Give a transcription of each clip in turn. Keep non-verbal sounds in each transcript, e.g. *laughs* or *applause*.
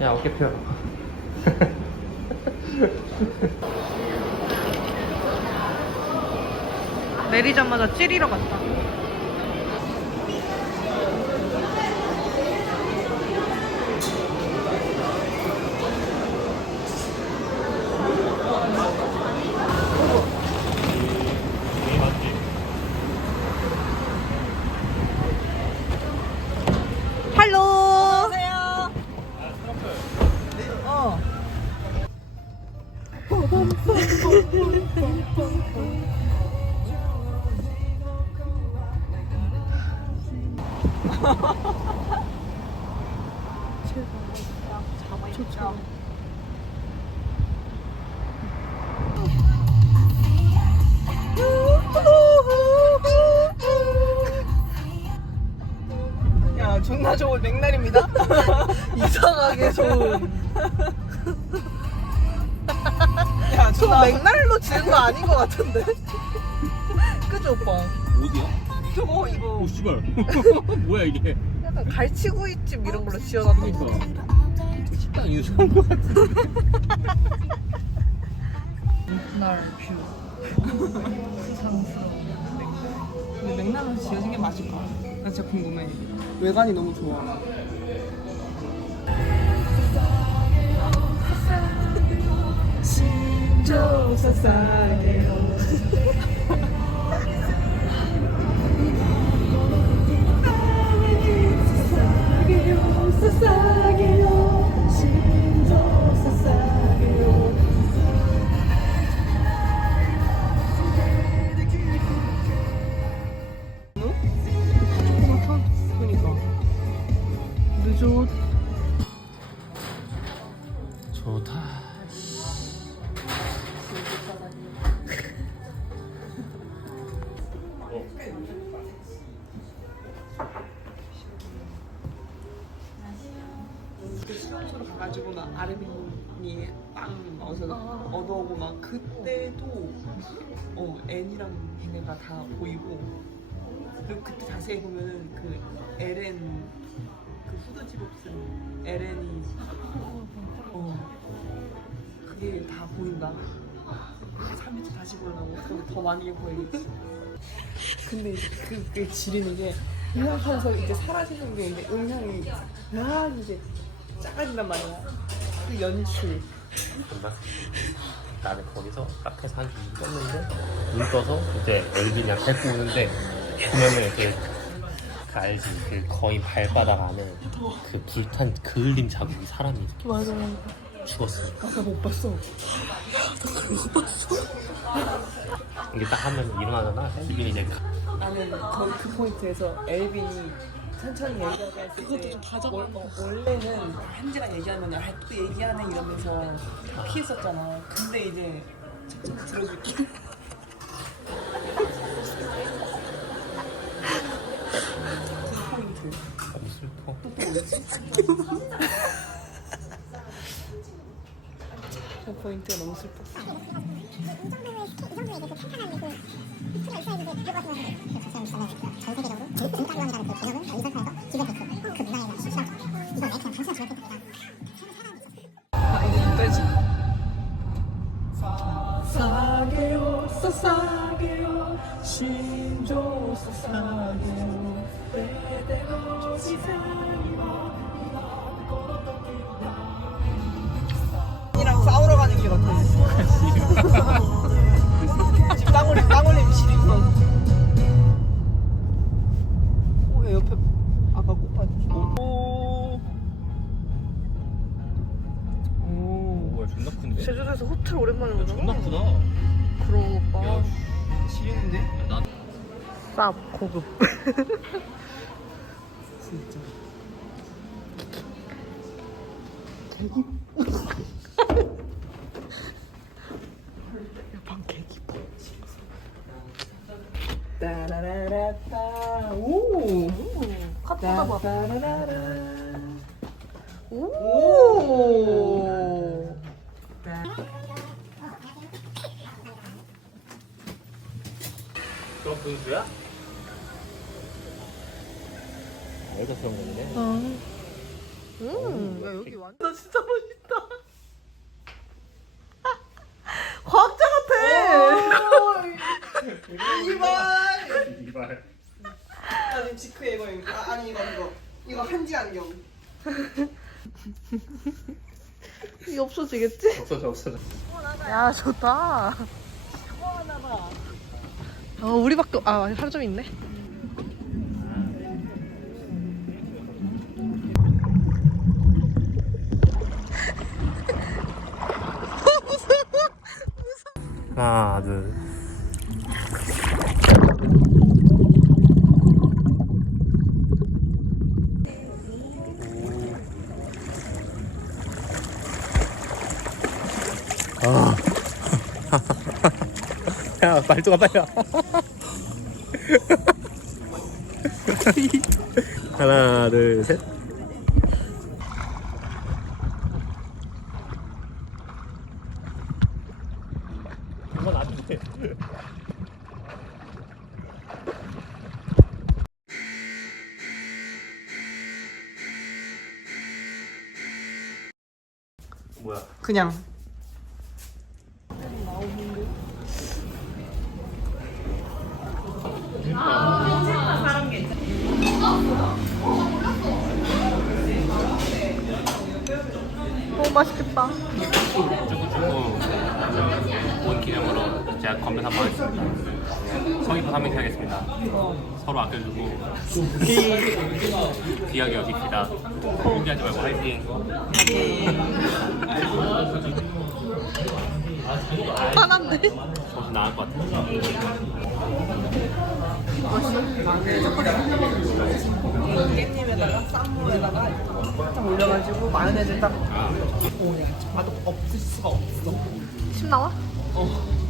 야 어깨 펴. 내리자마자 찌리러 갔다. 야, 존나 좋은 맥날입니다. *laughs* 이상하게 좋은. 야, 저 맥날로 지는 거 아닌 것 같은데. 그죠, 오빠? 어디야? 저거 이거 오 씨발 *laughs* 뭐야 이게 약간 갈치구이집 이런 걸로 지어놨던 거. 그러니까 식당 이상한 거 같은데 맥날 뷰. *laughs* 상스러운 근데 맥날로 지어진 게 맞을까? 나 진짜 궁금해. 외관이 너무 좋아. 그니까. 가가지고 막 아르민이 빵 어서 얻어오고 막 그때도 어 앤이랑 걔네가 다 보이고 그리고 그때 자세히 보면은 그 에렌 그 후드집 없은 에렌이 어 그게 다 보인다. 3일째 다시 보려고 그럼 더 많이 보이겠지. 근데 그게 지리는 게 음향하면서 이제 사라지는 게 이제 음향이 막 이제 작아진단 말이야. 그 연출. 정말 나는 거기서 카페에서 한줄 떴는데 눈 떠서 이제 엘빈이랑 밟고 오는데 보면은 이렇게 그 알지 그 거의 발바닥 안에 그 불탄 그을림 자국이 사람이 이렇게 맞아. 죽었어. 아까 못 봤어. 이게 딱 하면 일어나잖아. 엘빈이 이제 가- 나는 거의 그 포인트에서 엘빈이 천천히 얘기하게 했을 때 월, 어, 원래는 현지랑 얘기하면 아또 얘기하네 이러면서 피했었잖아. 근데 이제 천천히 들어줄게. 그 포인트. 너무 슬퍼. 또 뭐지? 저 포인트가 너무 슬펐어. 아, 이제 이거지. 사게요, 사사게요, 신조 사사게요, 때대로 이랑 길 같아. *laughs* 지금 땅 올림, 땅 올림 지리고. 오, 얘 옆에 아까 꽃밭. 오. 오. 뭐야 존나 큰데? 제주도에서 호텔 오랜만에 오잖아. 존나 크다. 야, 지리는데? 나쌉 고급. *laughs* 진짜 방 *laughs* 개기뻐. 따라라라따 오. 카트가 봐. 따라라라. 오. 너 분수야? 애가 그런 거네. 어. 음, 야 여기 완. 나 진짜 멋있다. *laughs* 과학자 같아. *laughs* *laughs* 이발. 이발. 아니 지크 이거 이거 아, 아니 이거 이거 이거 한지 안경. 이게 없어지겠지? 없어져 없어져. 야 좋다. 어 우리밖에 아 하루 좀 있네. 하나 둘. 야, 말투가 빨리 와. *laughs* 하나, 둘, 셋. 이건 안 돼. 뭐야? 그냥. 건배 한번 하겠습니다. 성의껏 한명 하겠습니다. 서로 아껴주고 *laughs* 귀하게 여깁시다. 포기하지 말고 화이팅. 편한데? 정신 나갈 것 같아. 깻잎에다가 쌈무에다가 딱 올려가지고 마요네즈 딱. 오 야 맛 없을 수가 없어. 침 나와? 반가.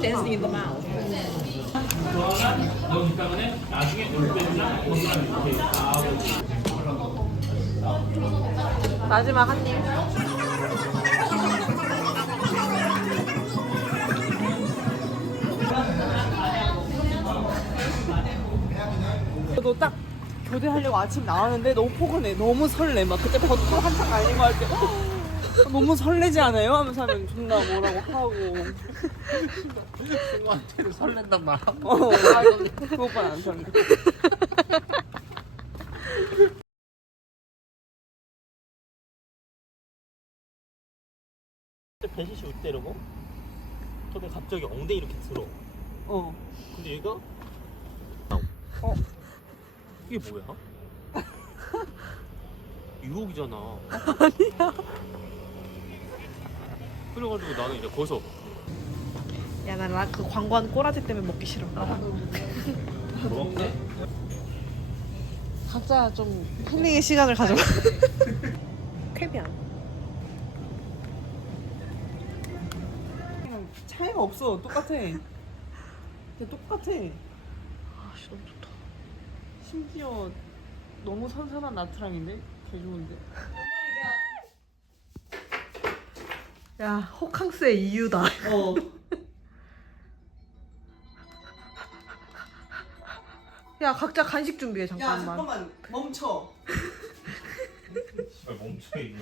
Dancing in the mouth. 마지막 한 입. 저도 딱 교대하려고 아침 나왔는데 너무 포근해. 너무 설레. 막 그때 벚꽃 한창 날리고 할때 너무 설레지 않아요? 하면서 하면 존나 뭐라고 하고. 친구한테는 설렌단 말. 어, 그 오빠는 안 설레. 배시시 울 때려고? 근데 갑자기 엉덩이 이렇게 들어. 어. 근데 얘가 어. 이게 뭐야? *laughs* 유혹이잖아. 아니야. 그래가지고 나는 이제 거기서 야, 나그 광고한 꼬라지 때문에 먹기 싫어. 뭐? 각자 좀 힐링의 시간을 가져봐. *laughs* 쾌비안. 차이가 없어. 똑같아. 근데 똑같아. 아씨 너무 좋다. 심지어 너무 선선한 나트랑인데? 개 좋은데? 야, 호캉스의 이유다. 어. *laughs* 야, 각자 간식 준비해 야, 잠깐만. 잠깐만. 멈춰. *laughs* 멈춰 이게.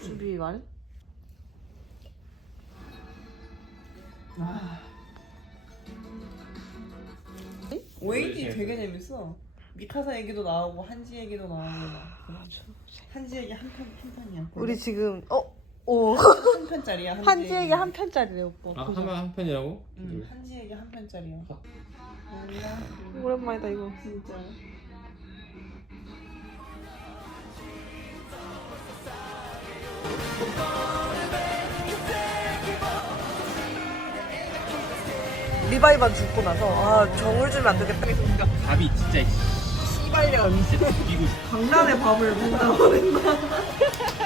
준비 완? 웨이티 되게 재밌어. 미카사 얘기도 나오고 한지 얘기도 나오고 막 맞아. 한지 얘기 한편 한 편이야. 우리 지금 어? 오 한 편짜리야. *laughs* 한지, 한지에게 한 편짜리래 오빠. 아 보자. 한 편이라고? 응, 음. 한지 얘기 한 편짜리야. 아. 음, 오랜만이다 이거 진짜. 리바이반 죽고 나서 아 정을 주면 안 되겠다. 그러니까 답이 진짜 18년 강남의 밥을 먹다 버린다 *laughs*